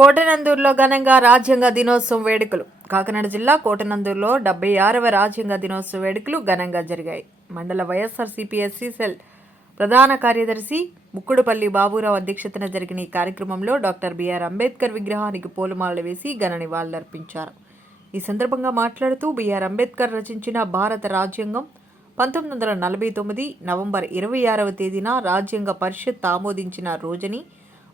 కోటనందూరులో ఘనంగా రాజ్యాంగ దినోత్సవం వేడుకలు. కాకినాడ జిల్లా కోటనందూరులో డెబ్బై ఆరవ రాజ్యాంగ దినోత్సవ వేడుకలు ఘనంగా జరిగాయి. మండల వైఎస్ఆర్ ఎస్సీ సెల్ ప్రధాన కార్యదర్శి ముక్కుడుపల్లి బాబురావు అధ్యక్షతన జరిగిన ఈ కార్యక్రమంలో డాక్టర్ బిఆర్ అంబేద్కర్ విగ్రహానికి పూలమాలలు వేసి ఘన నివాళులర్పించారు. ఈ సందర్భంగా మాట్లాడుతూ బిఆర్ అంబేద్కర్ రచించిన భారత రాజ్యాంగం పంతొమ్మిది వందల నలభై తొమ్మిది నవంబర్ ఇరవై ఆరవ తేదీన రాజ్యాంగ పరిషత్ ఆమోదించిన రోజుని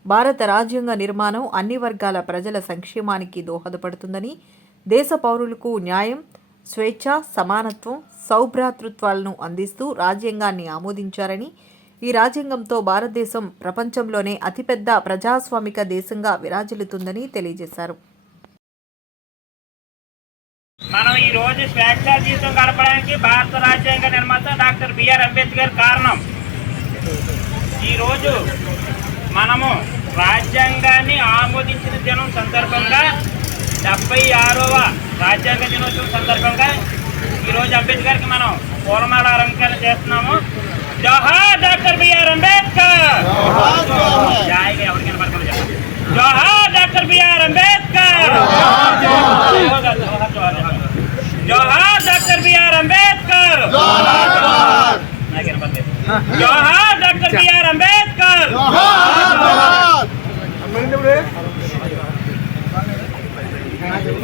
భారత రాజ్యాంగ నిర్మాణం అన్ని వర్గాల ప్రజల సంక్షేమానికి దోహదపడుతుందని దేశ పౌరులకు న్యాయం స్వేచ్ఛ సమానత్వం సౌభ్రాతృత్వాలను అందిస్తూ రాజ్యాంగాన్ని ఆమోదించారని ఈ రాజ్యాంగంతో భారతదేశం ప్రపంచంలోనే అతిపెద్ద ప్రజాస్వామిక దేశంగా విరాజిల్లుతుందని తెలియజేశారు. మనం ఈ రోజు స్వేచ్ఛా జీవితం గడపడానికి భారత రాజ్యాంగ నిర్మాత డాక్టర్ బిఆర్ అంబేద్కర్ కారణం. ఈ రోజు మనము రాజ్యాంగాన్ని ఆమోదించిన దినం సందర్భంగా డెబ్బై ఆరవ రాజ్యాంగ దినోత్సవం సందర్భంగా ఈరోజు అంబేద్కర్కి మనం పూలమాల అలంకరణ చేస్తున్నాము. జోహార్ డాక్టర్ బిఆర్ అంబేద్కర్! జాయిగా ఎవరికి కనపడకుండా చెప్పండి. జోహార్ డాక్టర్ బిఆర్ అంబేద్కర్! జోహార్ డాక్టర్ బిఆర్ అంబేద్కర్! నాకు. జోహార్ డాక్టర్ బిఆర్ అంబేద్కర్!